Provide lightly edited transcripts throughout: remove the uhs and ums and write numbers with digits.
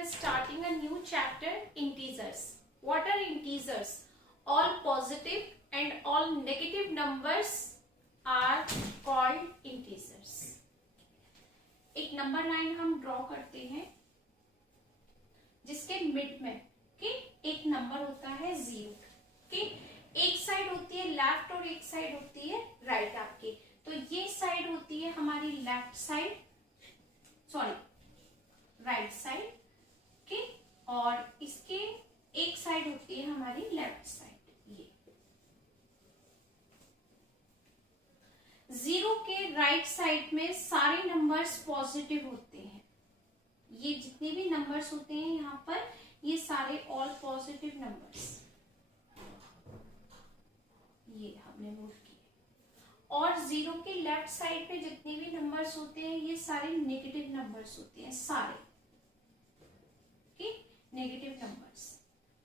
are starting a new chapter, integers. What are integers? All positive and all negative numbers are called integers. एक number line हम draw करते हैं जिसके mid में एक number होता है 0. एक साइड होती है लेफ्ट और एक साइड होती है राइट आपकी. तो ये साइड होती है हमारी left side, sorry right side. और इसके एक साइड होती है हमारी लेफ्ट साइड. ये 0 के राइट साइड में सारे नंबर्स पॉजिटिव होते हैं. ये जितने भी नंबर्स होते हैं यहाँ पर ये सारे ऑल पॉजिटिव नंबर्स ये हमने नोट किए. और 0 के लेफ्ट साइड पे जितने भी नंबर्स होते हैं ये सारे नेगेटिव नंबर्स होते हैं. सारे negative numbers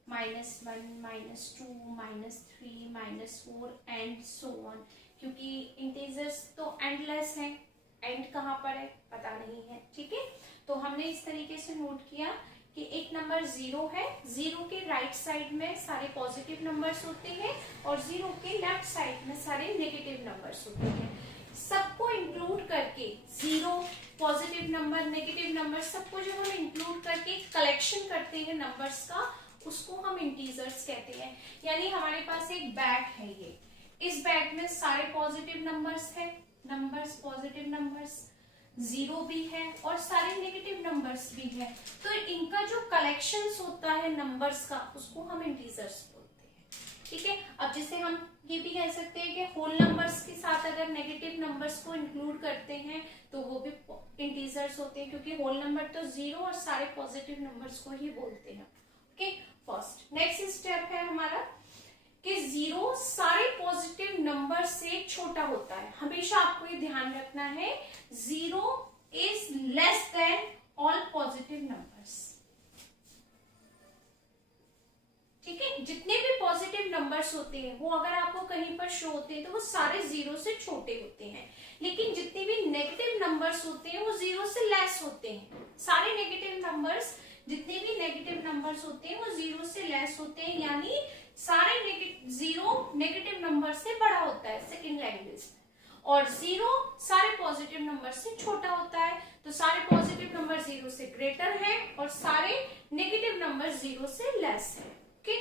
-1, -2, -3, -4 and so on. क्योंकि इंटीजर्स तो एंडलेस है, एंड कहाँ पर है पता नहीं है. ठीक है, तो हमने इस तरीके से नोट किया कि एक नंबर 0 है, 0 के राइट साइड में सारे पॉजिटिव नंबर्स होते हैं और 0 के लेफ्ट साइड में सारे नेगेटिव नंबर्स होते हैं. सबको इंक्लूड करके 0 पॉजिटिव नंबर नेगेटिव नंबर सबको जब हम इंक्लूड करके कलेक्शन करते हैं नंबर्स का उसको हम इंटीजर्स कहते हैं. यानी हमारे पास एक बैग है, ये इस बैग में सारे पॉजिटिव नंबर्स है, नंबर्स पॉजिटिव नंबर्स 0 भी है और सारे नेगेटिव नंबर्स भी है. तो इनका जो कलेक्शंस होता है नंबर्स का उसको हम इंटीजर्स बोलते हैं. ठीक है, अब जैसे हम ये भी कह सकते हैं कि होल नंबर्स के साथ अगर नेगेटिव नंबर्स को इंक्लूड करते हैं तो वो भी इंटीजर्स होते हैं क्योंकि होल नंबर तो 0 और सारे पॉजिटिव नंबर्स को ही बोलते हैं. ओके, फर्स्ट नेक्स्ट स्टेप है हमारा कि 0 सारे पॉजिटिव नंबर से छोटा होता है. हमेशा आपको ये ध्यान रखना है 0 is less than all positive numbers. ठीक है, जितने भी पॉजिटिव नंबर्स होते हैं वो अगर आपको कहीं पर शो होते हैं तो वो सारे 0 से छोटे होते हैं. लेकिन जितने भी नेगेटिव नंबर्स होते हैं वो 0 से लेस होते हैं. सारे नेगेटिव नंबर्स जितने भी नेगेटिव नंबर्स होते हैं वो 0 से लेस होते हैं. यानी सारे 0 नेगेटिव नंबर से बड़ा होता है सेकंड लैंग्वेज में, और 0 सारे पॉजिटिव नंबर से छोटा होता है. तो सारे पॉजिटिव नंबर 0 से ग्रेटर है और सारे नेगेटिव नंबर 0 से लेस है. ओके,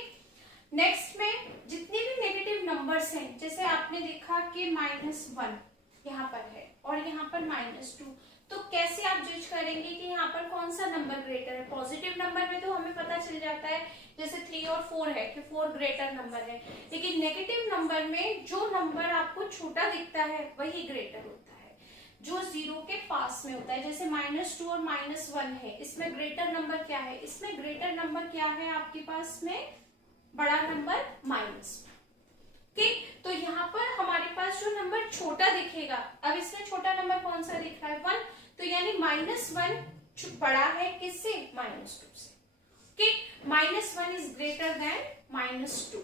नेक्स्ट में जितने भी नेगेटिव नंबर्स हैं जैसे आपने देखा कि -1 यहाँ पर है और यहाँ पर -2, तो कैसे आप जज करेंगे कि यहाँ पर कौन सा नंबर ग्रेटर है. पॉजिटिव नंबर में तो हमें पता चल जाता है जैसे 3 और 4 है कि 4 ग्रेटर नंबर है. लेकिन नेगेटिव नंबर में जो नंबर आपको छोटा दिखता है वही ग्रेटर होता है जो 0 के पास में होता है. जैसे -2 और -1 है, इसमें ग्रेटर नंबर क्या है? इसमें ग्रेटर नंबर क्या है आपके पास में? बड़ा नंबर -1. तो यहाँ पर हमारे पास जो नंबर छोटा दिखेगा, अब इसमें छोटा नंबर कौन सा दिख रहा है? 1. तो यानी -1 बड़ा है किससे? -2 से. -1 इज ग्रेटर देन -2.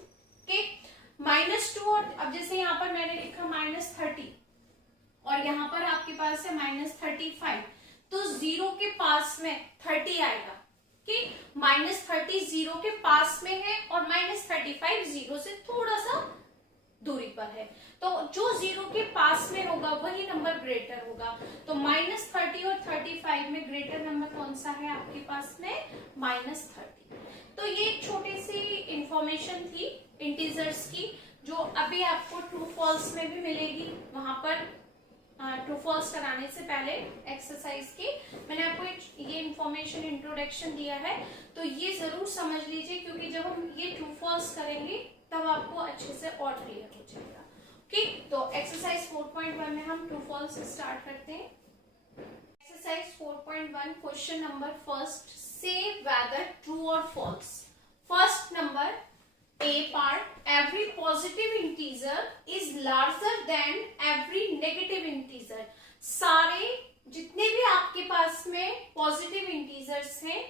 -2 और अब जैसे यहाँ पर मैंने लिखा -30 और यहाँ पर आपके पास है -35, तो 0 के पास में 30 आएगा. -30 0 के पास में है और -35 0 से थोड़ा सा दूरी पर है. तो जो 0 के पास में होगा वही नंबर ग्रेटर होगा. तो -30 और 35 में ग्रेटर नंबर कौन सा है आपके पास में? -30. तो ये एक छोटी सी इंफॉर्मेशन थी इंटीजर्स की जो अभी आपको ट्रू फॉल्स में भी मिलेगी. वहां पर ट्रू फॉल्स कराने से पहले एक्सरसाइज की मैंने आपको ये इंफॉर्मेशन इंट्रोडक्शन दिया है, तो ये जरूर समझ लीजिए क्योंकि जब हम ये ट्रू फॉल्स करेंगे तब आपको अच्छे से और क्लियर हो जाएगा. ओके, तो एक्सरसाइज 4.1 में हम ट्रू फॉल्स स्टार्ट करते हैं. एक्सरसाइज 4.1 क्वेश्चन नंबर फर्स्ट, से वेदर ट्रू और false. First number A part, every positive integer is larger than every negative integer. सारे जितने भी आपके पास में पॉजिटिव इंटीजर्स हैं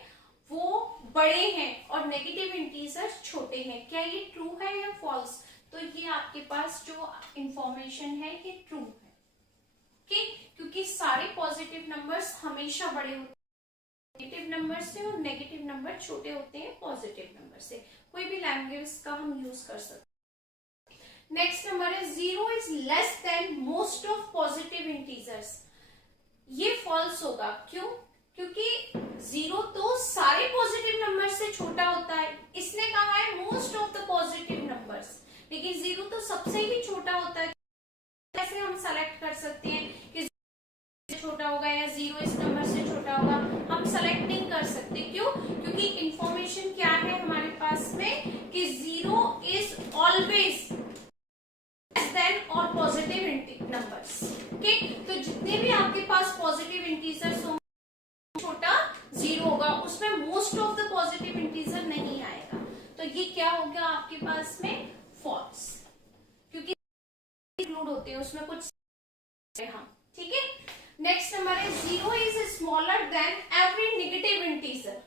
वो बड़े हैं और नेगेटिव इंटीजर्स छोटे हैं. क्या ये ट्रू है या फॉल्स? तो ये आपके पास जो इंफॉर्मेशन है ये ट्रू है. ओके, क्योंकि सारे पॉजिटिव नंबर्स हमेशा बड़े होते हैं, नेगेटिव नंबर से और नेगेटिव नंबर छोटे होते हैं पॉजिटिव नंबर से। कोई भी लैंग्वेज का हम यूज कर सकते हैं। नेक्स्ट नंबर है 0 is less than most of positive integers. ये फॉल्स होगा, क्यों? क्योंकि 0 तो सारे पॉजिटिव नंबर से छोटा होता है। इसने कहा है most of the positive numbers, लेकिन 0 तो सबसे ही छोटा होता है। कैसे हम सेलेक्ट कर सकते हैं कि छोटा होगा या 0 इस नंबर से छोटा होगा? हम सेलेक्ट नहीं कर सकते। क्यों? क्योंकि इंफॉर्मेशन क्या है हमारे पास में कि 0 इज ऑलवेज लेस देन और पॉजिटिव नंबर्स। ओके, तो जितने भी आपके पास पॉजिटिव इंटीजर्स होंगे छोटा 0 होगा, उसमें most of the positive integer नहीं आएगा। तो ये क्या हो गया आपके पास में? फॉल्स, क्योंकि इंक्लूड होते हैं उसमें कुछ। हाँ, ठीक है। नेक्स्ट नंबर है 0 is smaller than every negative integer.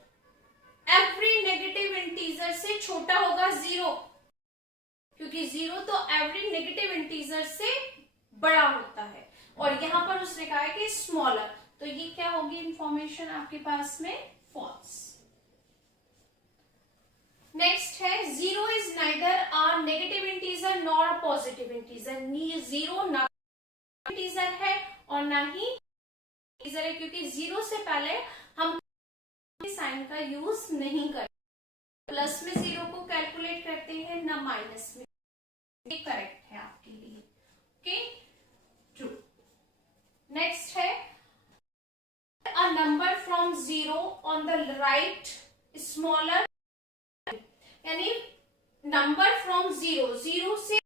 Every negative integer से छोटा होगा 0, क्योंकि 0 तो एवरी नेगेटिव इंटीजर से बड़ा होता है, और यहां पर उसने कहा है कि स्मॉलर। तो ये क्या होगी इंफॉर्मेशन आपके पास में? फॉल्स। नेक्स्ट है 0 is neither a negative integer nor a positive integer. 0 ना इंटीजर है और ना ही इंटीजर है, क्योंकि 0 से पहले हम साइन का यूज नहीं करते। प्लस में 0 को कैलकुलेट करते हैं, ना माइनस में। ये करेक्ट है आपके लिए। Okay, true. नेक्स्ट है a number from 0 on the right smaller, यानी नंबर फ्रॉम 0 से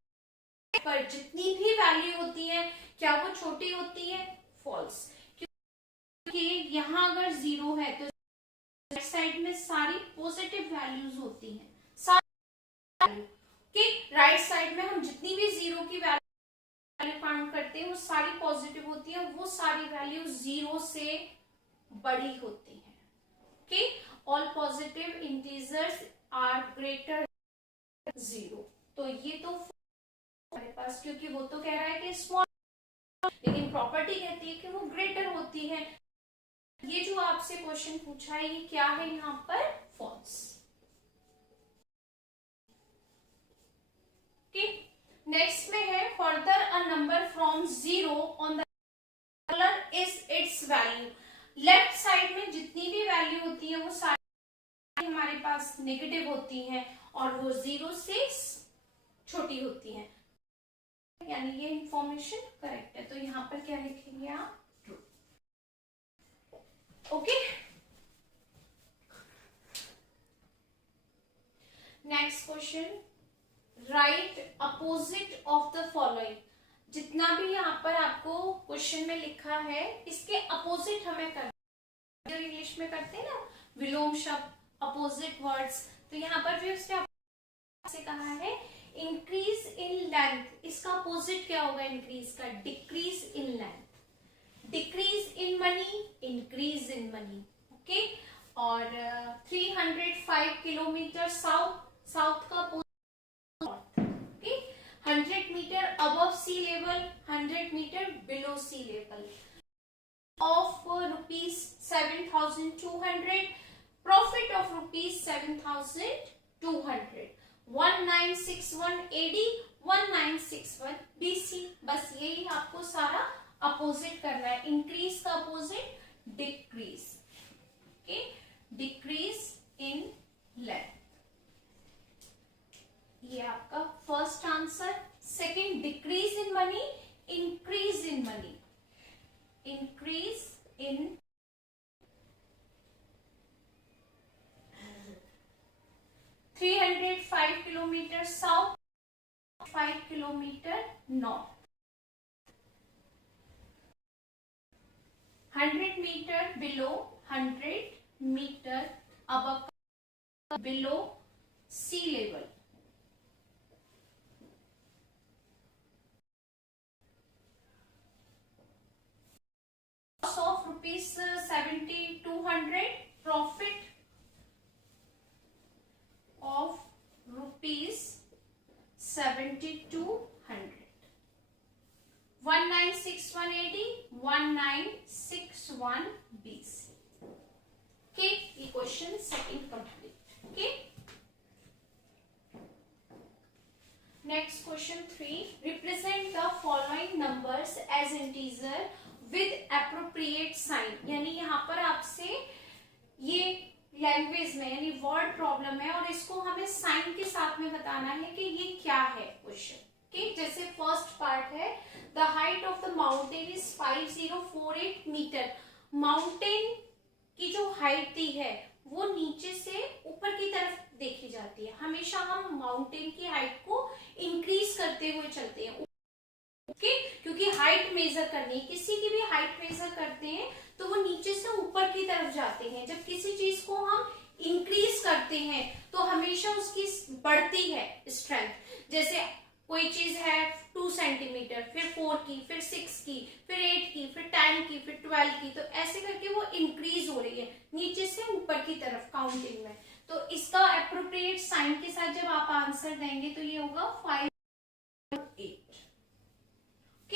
पर जितनी भी वैल्यू होती है क्या वो छोटी होती है? फॉल्स। क्योंकि यहाँ अगर 0 है तो राइट साइड में सारी पॉजिटिव वैल्यूज होती हैं, सारी। राइट साइड में हम जितनी भी 0 की वैल्यू फाइंड करते हैं वो सारी पॉजिटिव होती है, वो सारी वैल्यू 0 से बड़ी होती है। Okay, all positive integers are greater 0। तो ये तो हमारे पास, क्योंकि वो तो कह रहा है कि स्मॉल, लेकिन प्रॉपर्टी कहती है कि वो ग्रेटर होती है। ये जो आपसे क्वेश्चन पूछा है ये क्या है यहाँ पर? फॉल्स। नेक्स्ट में है further a number from 0 on the colour is it's value. Left side में जितनी भी वैल्यू होती है वो सारी हमारे पास नेगेटिव होती हैं और वो 0 से छोटी होती हैं, यानी ये इंफॉर्मेशन करेक्ट है। तो यहाँ पर क्या लिखेंगे आप? True. Okay, next question, right opposite of the following. जितना भी यहाँ पर आपको क्वेश्चन में लिखा है इसके अपोजिट हमें करना है। इंग्लिश में करते हैं ना विलोम शब्द, अपोजिट वर्ड्स, तो यहाँ पर भी उसने से कहा है इंक्रीज इन लेंथ। इसका अपोजिट क्या होगा इंक्रीज का? Decrease in length. Decrease in money, increase in money. Okay, और 305 किलोमीटर साउथ का north. Okay, 100 metre above sea level, 100 metre below sea level. Of ₹7,200, profit of ₹7,200। 1961 AD, 1961 BC। बस यही आपको सारा अपोजिट करना है। इंक्रीज का opposite decrease. Okay, decrease in length, ये आपका first answer. Second, decrease in money, increase in money. Increase in 305 kilometre south, 5 kilometre north. 100 metre below, 100 metre above, below sea level. Of ₹7,200, profit of ₹7,200। 1961 AD, 1961 BC। Okay, question second complete. Okay, next question 3. Represent the following numbers as integer with appropriate sign. यानी यहाँ पर आपसे ये language में यानी word problem है और इसको हमें साइन के साथ में बताना है कि ये क्या है क्वेश्चन. ओके, जैसे फर्स्ट पार्ट है, the height of the mountain is 5048 metre. Mountain की जो हाइट दी है वो नीचे से ऊपर की तरफ देखी जाती है. हमेशा हम माउंटेन की हाइट को इंक्रीज करते हुए चलते हैं. ओके, क्योंकि हाइट मेजर करनी है, किसी की भी हाइट मेजर करते हैं तो वो नीचे से ऊपर की तरफ जाते हैं. जब किसी चीज को हम इंक्रीज करते हैं तो हमेशा उसकी बढ़ती है स्ट्रेंथ. जैसे कोई चीज है 2 सेंटीमीटर, फिर 4 की, फिर 6 की, फिर 8 की, फिर 10 की, फिर 12 की, तो ऐसे करके वो इंक्रीज हो रही है नीचे से ऊपर की तरफ काउंटिंग में. तो इसका एप्रोप्रिएट साइन के साथ जब आप आंसर देंगे तो ये होगा 5 8. ओके,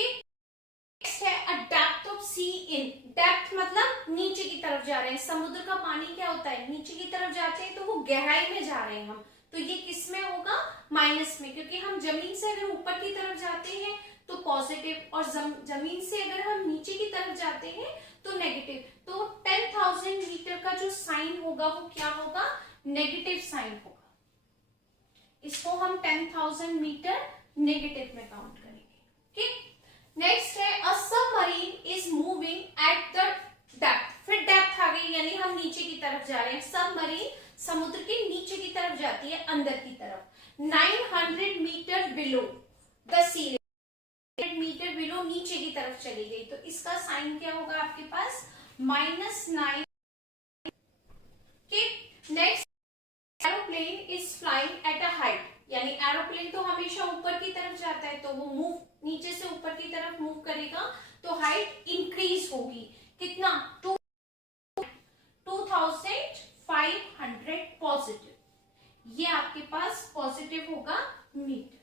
नेक्स्ट है a depth of sea in. Depth मतलब नीचे की तरफ जा रहे हैं. समुद्र का पानी क्या होता है, नीचे की तरफ जाते हैं तो वो गहराई में जा रहे हैं हम, तो ये किस में होगा, माइनस में. क्योंकि हम जमीन से अगर ऊपर की तरफ जाते हैं तो पॉजिटिव, और जमीन से अगर हम नीचे की तरफ जाते हैं तो नेगेटिव. तो 10,000 मीटर का जो साइन होगा वो क्या होगा, नेगेटिव साइन होगा. इसको हम 10,000 मीटर नेगेटिव में काउंट करेंगे. ओके, नेक्स्ट है अ submarine is moving at the depth. फिर डेप्थ आ गई यानी हम नीचे की तरफ जा रहे हैं. सबमरीन समुद्र के नीचे की तरफ जाती है, अंदर की तरफ. 900 metre below the sea level, metre below नीचे की तरफ चली गई. तो इसका साइन क्या होगा आपके पास, -9. Next, aeroplane is flying at a height. यानी एरोप्लेन तो हमेशा ऊपर की तरफ जाता है, तो वो मूव नीचे से ऊपर की तरफ मूव करेगा तो हाइट इंक्रीज होगी. कितना, 2500 पॉजिटिव. ये आपके पास पॉजिटिव होगा मीटर.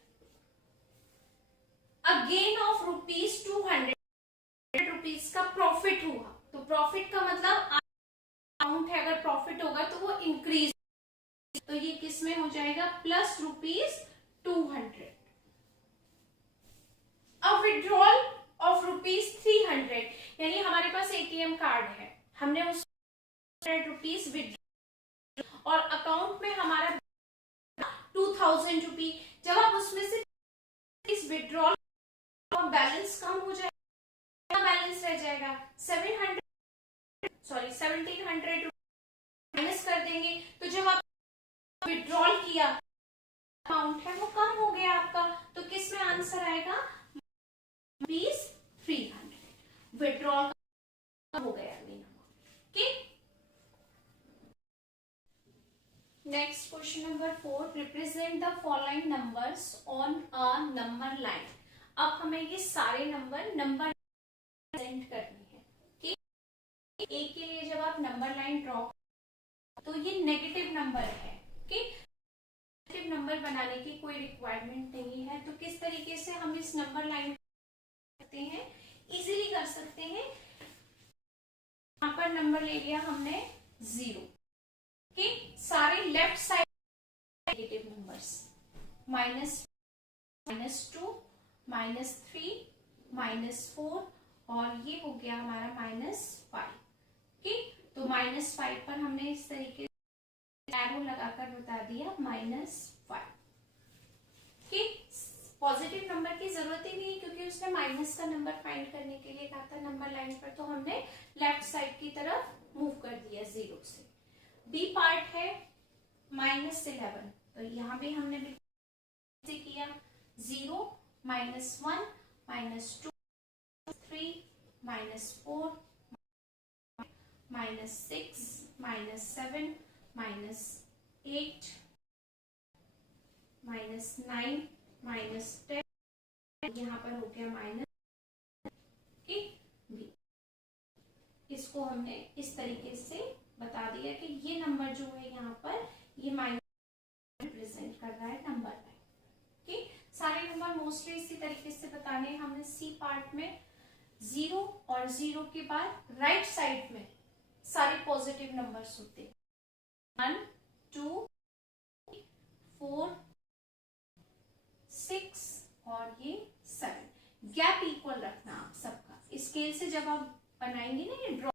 अ गेन ऑफ ₹200 का प्रॉफिट हुआ. तो प्रॉफिट का मतलब अमाउंट है, अगर प्रॉफिट होगा तो वो इंक्रीज, तो ये किस में हो जाएगा, प्लस ₹200. A withdrawal of ₹300. यानी हमारे पास एटीएम कार्ड है, हमने उस ₹100 विड्रॉ और अकाउंट में हमारा 2000 रुपी. जब आप उसमें से इस विड्रॉल बैलेंस कम हो जाएगा, बैलेंस रह जाएगा 1700 माइनस कर देंगे. तो जब आप विड्रॉल किया अमाउंट है वो कम हो गया आपका, तो किस में आंसर आएगा, ₹300. विड्रॉल हो गया. Okay, next question number 4. Represent the following numbers on a number line. अब हमें ये सारे नंबर रिप्रेजेंट करनी है. कि ए के लिए जब आप नंबर लाइन ड्रॉ तो ये नेगेटिव नंबर है. कि नेगेटिव नंबर बनाने की कोई रिक्वायरमेंट नहीं है. तो किस तरीके से हम इस नंबर लाइन करते हैं, इजीली कर सकते हैं. यहाँ पर नंबर ले लिया हमने 0. कि सारे लेफ्ट साइड नेगेटिव नंबर्स, -2, -3, -4 और ये हो गया हमारा -5. ठीक, तो -5 पर हमने इस तरीके से एरो लगाकर बता दिया -5. ठीक, पॉजिटिव नंबर की जरूरत ही नहीं क्योंकि उसने माइनस का नंबर फाइंड करने के लिए कहा था नंबर लाइन पर, तो हमने लेफ्ट साइड की तरफ मूव कर दिया 0 से. बी पार्ट है -11, तो यहाँ भी हमने भी किया 0, -1, -2, 3, -4, -6, -7, -8, -9, -10. यहाँ पर हो गया माइनस. बी, इसको हमने इस तरीके से बता दिया कि ये नंबर जो है यहाँ पर ये माइनस रिप्रेजेंट कर रहा है नंबर लाइन. ठीक, सारे नंबर मोस्टली इसी तरीके से बताने. हमने सी पार्ट में 0 और 0 के बाद राइट साइड में सारे पॉजिटिव नंबर्स होते हैं. 1 2 4 6 और ये 7। गैप इक्वल रखना आप सबका। स्केल से जब आप बनाएंगे ना ये ड्रॉ,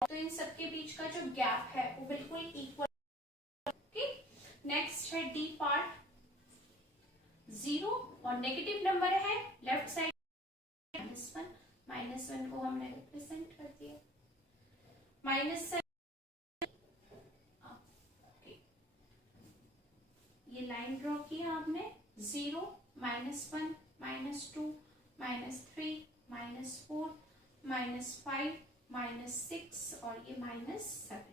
तो इन सबके बीच का जो गैप है वो बिल्कुल इक्वल। ओके, नेक्स्ट है डी पार्ट। 0 और नेगेटिव नंबर है लेफ्ट साइड, -1 को हमने रिप्रेजेंट कर दिया -7। ये लाइन ड्रॉ किया आपने, 0 -1 -2 -3 -4 -5 -6 और ये -7।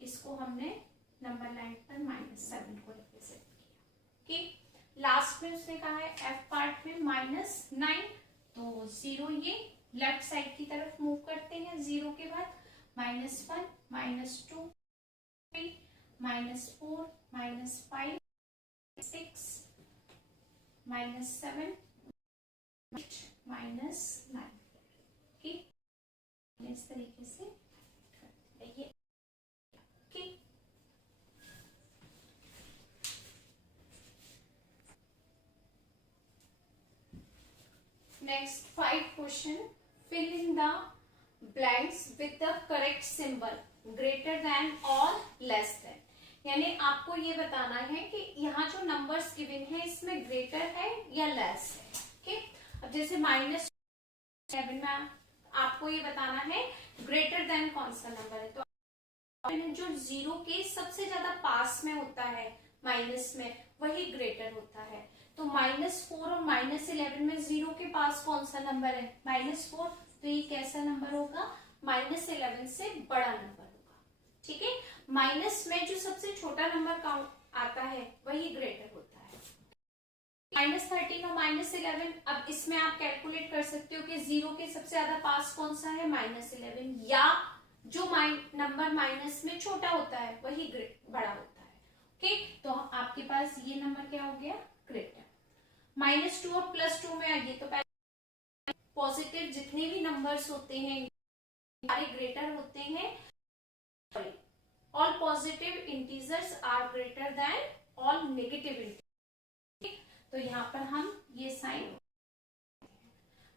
इसको हमने नंबर लाइन पर -7 को रिप्रेजेंट किया। ओके, लास्ट में उसने कहा है एफ पार्ट में -9, तो 0 ये लेफ्ट साइड की तरफ मूव करते हैं। 0 के बाद -1 -2 3 -4 -5 6 -7 -9। ओके, इस तरीके से ये। Okay, next 5 question. Fill in the blanks with the correct symbol greater than और लेस देन। यानी आपको ये बताना है कि यहाँ जो नंबर्स गिवन है इसमें ग्रेटर है या लेस है। ओके, अब जैसे -7 में आपको ये बताना है ग्रेटर देन कौन सा नंबर है, तो जो 0 के सबसे ज्यादा पास में होता है माइनस में, वही ग्रेटर होता है। तो -4 और -11 में 0 के पास कौन सा नंबर है, -4, तो ये कैसा नंबर होगा, -11 से बड़ा नंबर होगा। ठीक है, माइनस में जो सबसे छोटा नंबर काउंट आता है वही ग्रेटर होता है। -13 और -11, अब इसमें आप कैलकुलेट कर सकते हो कि 0 के सबसे ज्यादा पास कौन सा है, -11, या जो नंबर माइनस में छोटा होता है वही बड़ा होता है। ओके, तो आपके पास ये नंबर क्या हो गया, ग्रेटर। -2 और +2 में आइए, तो पहले पॉजिटिव जितने भी नंबर्स होते हैं सारे ग्रेटर होते हैं। All positive integers are greater than all negative integers. तो यहाँ पर हम ये साइन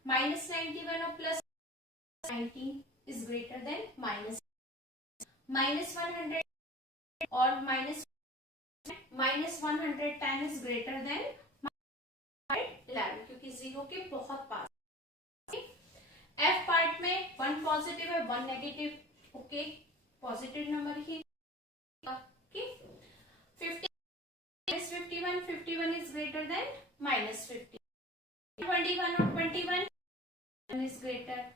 -91 और +19 इज ग्रेटर देन -100 और -110 इज ग्रेटर देन 11, क्योंकि 0 के बहुत पास। एफ पार्ट में 1 पॉजिटिव है 1 negative. Okay, positive number he. Okay, 51 is greater then -50। 21 और 21 इज ग्रेटर।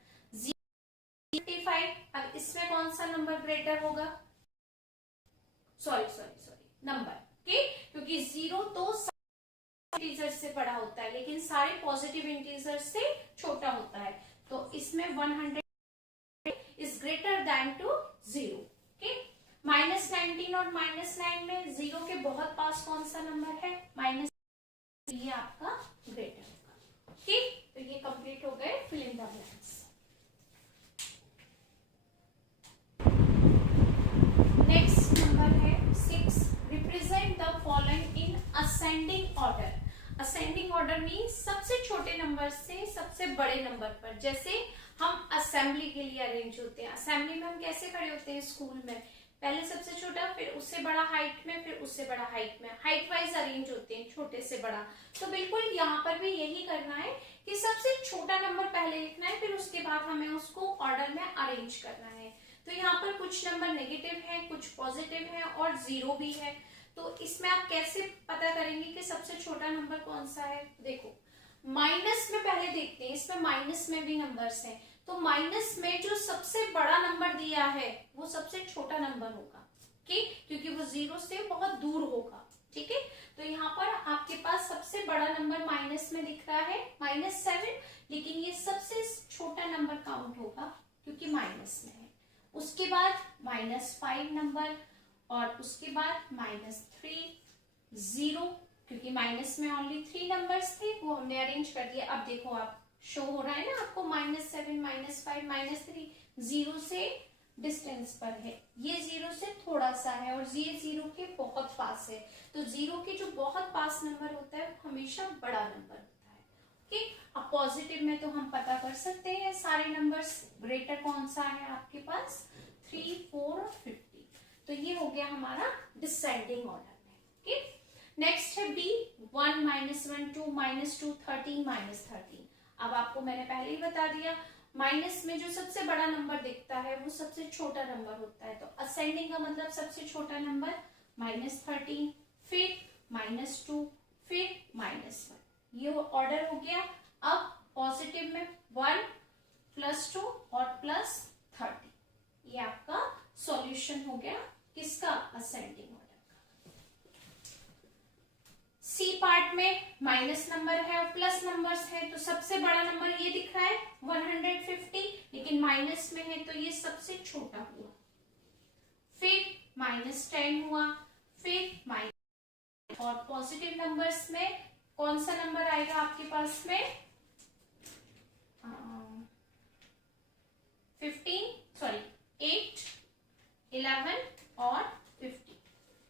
55, अब इसमें कौन सा नंबर ग्रेटर होगा, सॉरी नंबर। ओके, क्योंकि 0 तो इंटीजर से बड़ा होता है लेकिन सारे पॉजिटिव इंटीजर से छोटा होता है। तो इसमें 100 is greater than to 0। Okay, -19 और -9 में 0 के बहुत पास कौन सा नंबर है, माइनस, ये आपका ग्रेटर होगा। ओके, तो ये कंप्लीट हो गए fill in the blanks. Next number है 6, represent the following in ascending order. Ascending order means सबसे छोटे नंबर से सबसे बड़े नंबर पर। जैसे हम असेंबली के लिए अरेंज होते हैं, असेंबली में हम कैसे खड़े होते हैं स्कूल में, पहले सबसे छोटा, फिर उससे बड़ा हाइट में, फिर उससे बड़ा हाइट में, हाइट वाइज अरेंज होते हैं, छोटे से बड़ा। तो बिल्कुल यहाँ पर भी यही करना है कि सबसे छोटा नंबर पहले लिखना है, फिर उसके बाद हमें उसको ऑर्डर में अरेंज करना है। तो यहाँ पर कुछ नंबर नेगेटिव है, कुछ पॉजिटिव है और 0 भी है। तो इसमें आप कैसे पता करेंगे कि सबसे छोटा नंबर कौन सा है, देखो माइनस में पहले देखते हैं, इसमें माइनस में भी नंबर्स हैं। तो माइनस में जो सबसे बड़ा नंबर दिया है वो सबसे छोटा नंबर होगा, ठीक, क्योंकि वो 0 से बहुत दूर होगा। ठीक है, तो यहाँ पर आपके पास सबसे बड़ा नंबर माइनस में दिख रहा है -7, लेकिन ये सबसे छोटा नंबर काउंट होगा क्योंकि माइनस में है। उसके बाद -5 नंबर और उसके बाद -3, 0, क्योंकि माइनस में ओनली 3 नंबर्स थे, वो हमने अरेंज कर दिया। अब देखो आप शो हो रहा है ना आपको -7, -5, -3, 0 से डिस्टेंस पर है, ये 0 से थोड़ा सा है और ये 0 के बहुत पास है। तो 0 के जो बहुत पास नंबर होता है वो हमेशा बड़ा नंबर होता है। ओके, अब पॉजिटिव में तो हम पता कर सकते हैं सारे नंबर्स। ग्रेटर कौन सा है आपके पास, 3, 4 और 50। तो ये हो गया हमारा डिसेंडिंग ऑर्डर में। ओके, नेक्स्ट है बी, 1, -1, 2, -2, 13, -13। अब आपको मैंने पहले ही बता दिया, माइनस में जो सबसे बड़ा नंबर दिखता है वो सबसे छोटा नंबर होता है। तो असेंडिंग का मतलब सबसे छोटा नंबर -13, फिर -2, फिर -1। ये ऑर्डर हो गया। अब पॉजिटिव में 1 +2 और +30, ये आपका सॉल्यूशन हो गया किसका, असेंडिंग ऑर्डर का। सी पार्ट में माइनस नंबर है और प्लस नंबर्स है, तो सबसे बड़ा नंबर ये दिख रहा है 150, लेकिन माइनस में है तो ये सबसे छोटा हुआ। फिर -10 हुआ, फिर माइनस, और पॉजिटिव नंबर्स में कौन सा नंबर आएगा आपके पास में, 8, 11 और 50,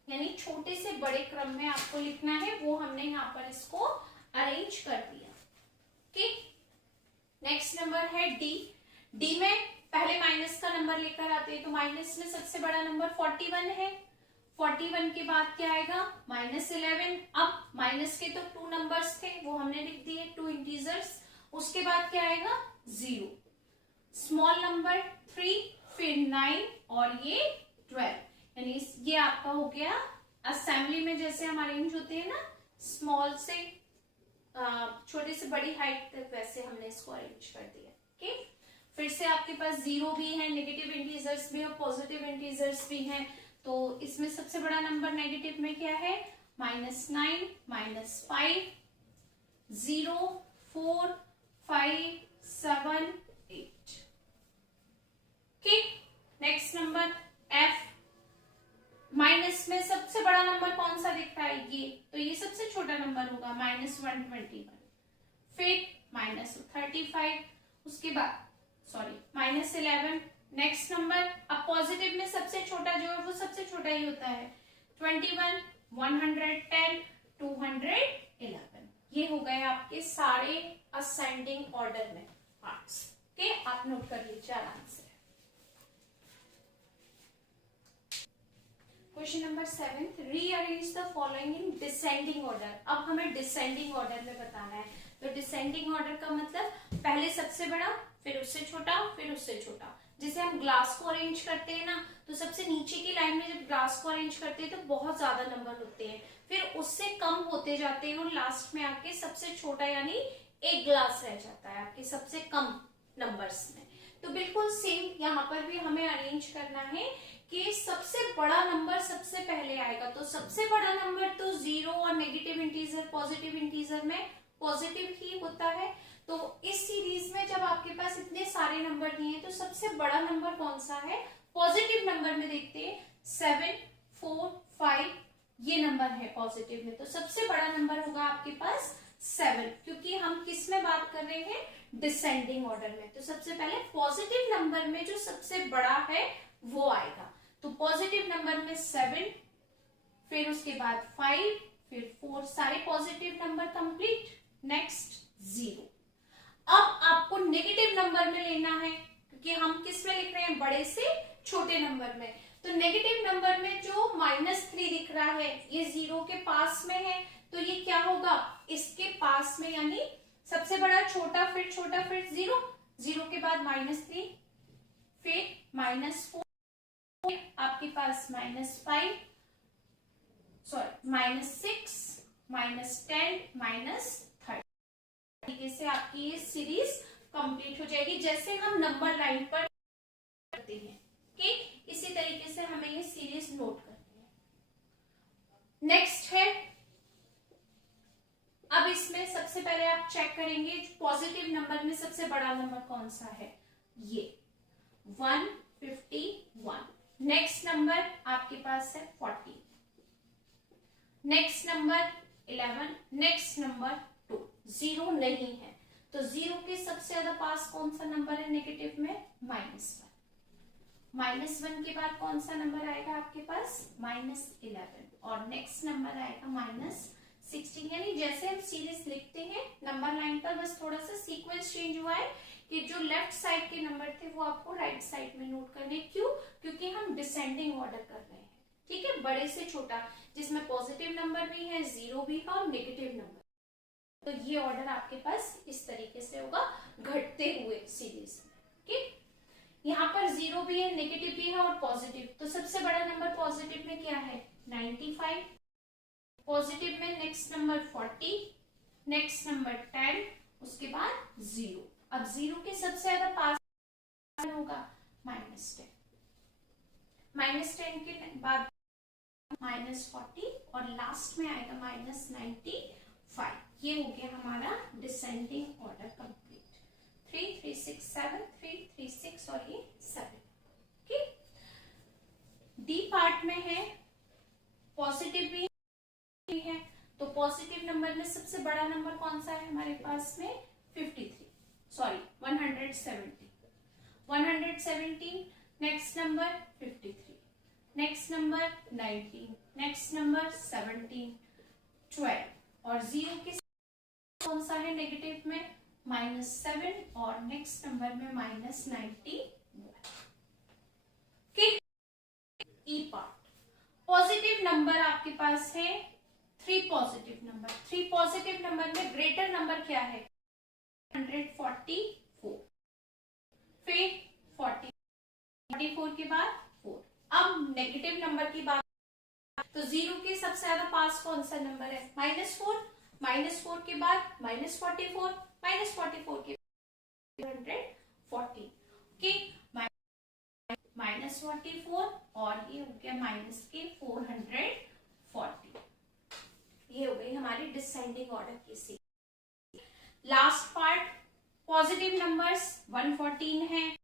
यानी छोटे से बड़े क्रम में आपको लिखना है, वो हमने यहाँ पर इसको अरेंज कर दिया। ओके, नेक्स्ट नंबर है डी। डी में पहले माइनस का नंबर लेकर आते हैं, तो माइनस में सबसे बड़ा नंबर 41 है। 41 के बाद क्या आएगा, -11। अब माइनस के तो 2 नंबर्स थे, वो हमने लिख दिए, 2 इंटीजर्स। उसके बाद क्या आएगा, 0, स्मॉल नंबर 3, फिर 9 और ये 12, यानी ये आपका हो गया असेंबली में जैसे हम अरेंज होते हैं ना, स्मॉल से छोटे से बड़ी हाइट तक, वैसे हमने इसको अरेंज कर दिया। ओके, फिर से आपके पास 0 भी है, नेगेटिव इंटीजर्स भी और पॉजिटिव इंटीजर्स भी हैं। तो इसमें सबसे बड़ा नंबर नेगेटिव में क्या है, -9, -5, 0, 4, 5, 7, 8। Okay, next number F. Minus में सबसे बड़ा नंबर कौन सा दिख रहा है, ये, तो ये सबसे छोटा नंबर होगा, -121। फिर -35, उसके बाद -11। नेक्स्ट नंबर, अब पॉजिटिव में सबसे छोटा जो है वो सबसे छोटा ही होता है, 21, 110, 211। ये हो गए आपके सारे असेंडिंग ऑर्डर में पार्ट्स। ओके, आप नोट कर लीजिए आराम से। Question number 7, rearrange the following in descending order. अब हमें डिसेंडिंग ऑर्डर में बताना है। तो डिसेंडिंग ऑर्डर का मतलब पहले सबसे बड़ा, फिर उससे छोटा, फिर उससे छोटा। जैसे हम ग्लास को अरेंज करते हैं ना, तो सबसे नीचे की लाइन में जब ग्लास को अरेंज करते हैं तो बहुत ज्यादा नंबर होते हैं, फिर उससे कम होते जाते हैं और लास्ट में आके सबसे छोटा यानी एक ग्लास रह जाता है आपके सबसे कम नंबर्स में। तो बिल्कुल सेम यहाँ पर भी हमें अरेंज करना है कि सबसे बड़ा नंबर सबसे पहले आएगा। तो सबसे बड़ा नंबर तो 0 और नेगेटिव इंटीजर पॉजिटिव इंटीजर में पॉजिटिव ही होता है। तो इस सीरीज में जब आपके पास इतने सारे नंबर दिए हैं तो सबसे बड़ा नंबर कौन सा है, पॉजिटिव नंबर में देखते हैं 7, 4, 5, ये नंबर है पॉजिटिव में। तो सबसे बड़ा नंबर होगा आपके पास 7, क्योंकि हम किस में बात कर रहे हैं, डिसेंडिंग ऑर्डर में। तो सबसे पहले पॉजिटिव नंबर में जो सबसे बड़ा है वो आएगा। तो पॉजिटिव नंबर में 7, फिर उसके बाद 5, फिर 4, सारे पॉजिटिव नंबर कंप्लीट। नेक्स्ट 0। अब आपको नेगेटिव नंबर में लेना है, क्योंकि हम किस में लिख रहे हैं, बड़े से छोटे नंबर में। तो नेगेटिव नंबर में जो -3 दिख रहा है ये 0 के पास में है, तो ये क्या होगा, इसके पास में, यानी सबसे बड़ा छोटा, फिर छोटा, फिर 0, 0 के बाद -3, फिर -4, आपके पास -5, -6, -10, -30। तरीके से आपकी ये सीरीज कंप्लीट हो जाएगी, जैसे हम नंबर लाइन पर करते हैं। ओके, इसी तरीके से हमें ये सीरीज नोट करनी है। नेक्स्ट है, अब इसमें सबसे पहले आप चेक करेंगे पॉजिटिव नंबर में सबसे बड़ा नंबर कौन सा है, ये 151। नेक्स्ट नंबर आपके पास है 40, नेक्स्ट नंबर 11, नेक्स्ट नंबर 2, 0 नहीं है। तो 0 के सबसे ज्यादा पास कौन सा नंबर है नेगेटिव में, -1। -1 के बाद कौन सा नंबर आएगा आपके पास? -11 और नेक्स्ट नंबर आएगा -16। यानी जैसे हम सीरीज लिखते हैं नंबर लाइन पर, बस थोड़ा सा सीक्वेंस चेंज हुआ है कि जो लेफ्ट साइड के नंबर थे वो आपको राइट साइड में नोट करने। क्यों? क्योंकि हम डिसेंडिंग ऑर्डर कर रहे हैं, ठीक है, बड़े से छोटा, जिसमें पॉजिटिव नंबर भी है, जीरो भी है और नेगेटिव नंबर। तो ये ऑर्डर आपके पास इस तरीके से होगा, घटते हुए सीरीज में, ठीक। यहाँ पर जीरो भी है, नेगेटिव भी है और पॉजिटिव, तो सबसे बड़ा नंबर पॉजिटिव में क्या है? 95। पॉजिटिव में नेक्स्ट नंबर 40, नेक्स्ट नंबर 10, उसके बाद 0। अब 0 के सबसे ज्यादा पास होगा -10, -10 के बाद -40 और लास्ट में आएगा -95। ये हो गया हमारा डिसेंडिंग ऑर्डर कंप्लीट। 3 3 6 7, 3 3 6 और ये 7। ठीक, डी पार्ट में है पॉजिटिव भी है, तो पॉजिटिव नंबर में सबसे बड़ा नंबर कौन सा है हमारे पास में? 170। 117, next number 53, next number 19, next number 17, 12 और 0 के कौन सा है नेगेटिव में? -7 और नेक्स्ट नंबर में -91। ई पार्ट पॉजिटिव नंबर आपके पास है 3 पॉजिटिव नंबर। 3 पॉजिटिव नंबर में ग्रेटर नंबर क्या है? 144, फिर 44 के बाद 4। अब नेगेटिव नंबर की बात, तो 0 के सबसे ज्यादा पास कौन सा नंबर है? -4। -4 के बाद -44, -44 के बाद 140, ओके, -44 और ये हो गया -440। ये हो गई हमारी डिसेंडिंग ऑर्डर की सी। लास्ट पार्ट पॉजिटिव नंबर्स 114 है,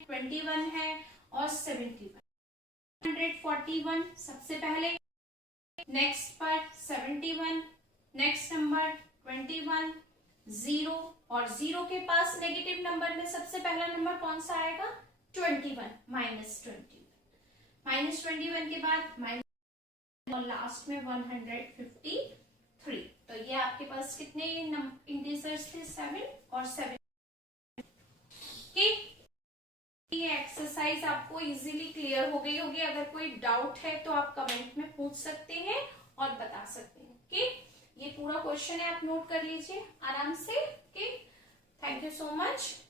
21 है और 71। 141 सबसे पहले, नेक्स्ट पार्ट 71, नेक्स्ट नंबर 21, 0 और 0 के पास नेगेटिव नंबर में सबसे पहला नंबर कौन सा आएगा? 21, -21 के बाद और लास्ट में 153। तो ये आपके पास कितने इंटीजर्स थे? 7 और 7। ये एक्सरसाइज आपको इजीली क्लियर हो गई होगी। अगर कोई डाउट है तो आप कमेंट में पूछ सकते हैं और बता सकते हैं। ओके, ये पूरा क्वेश्चन है, आप नोट कर लीजिए आराम से। Okay, thank you so much.